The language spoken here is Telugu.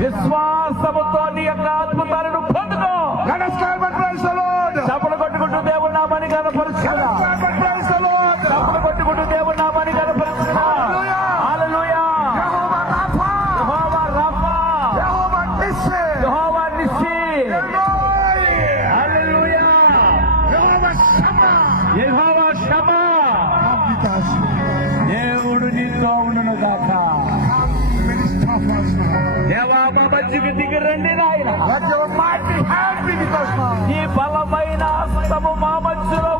విశ్వాసముతో నీ యొక్క అద్భుతాలను పొందుకో. Let us clap and praise the Lord. చప్పలు కొట్టుకుంటూ దేవుని నామాన్ని కనపరుస్తున్నా. Clap and praise the Lord. చప్పలు కొట్టుకుంటూ దేవుని నామాన్ని కనపరుస్తున్నా. హల్లెలూయా. Jehovah Rapha. Jehovah Rapha. Jehovah Nissi. Jehovah Nissi. Eloi. Hallelujah. Jehovah Shammah. Jehovah Shammah. Come with us. దేవుడు నీతో ఉండును గాక. Minister of us now. దేవా మా మధ్యకి దిగి రండి నాయన. Let your mighty hand be with us now. ఈ బలమైన హస్తము మా మధ్యలో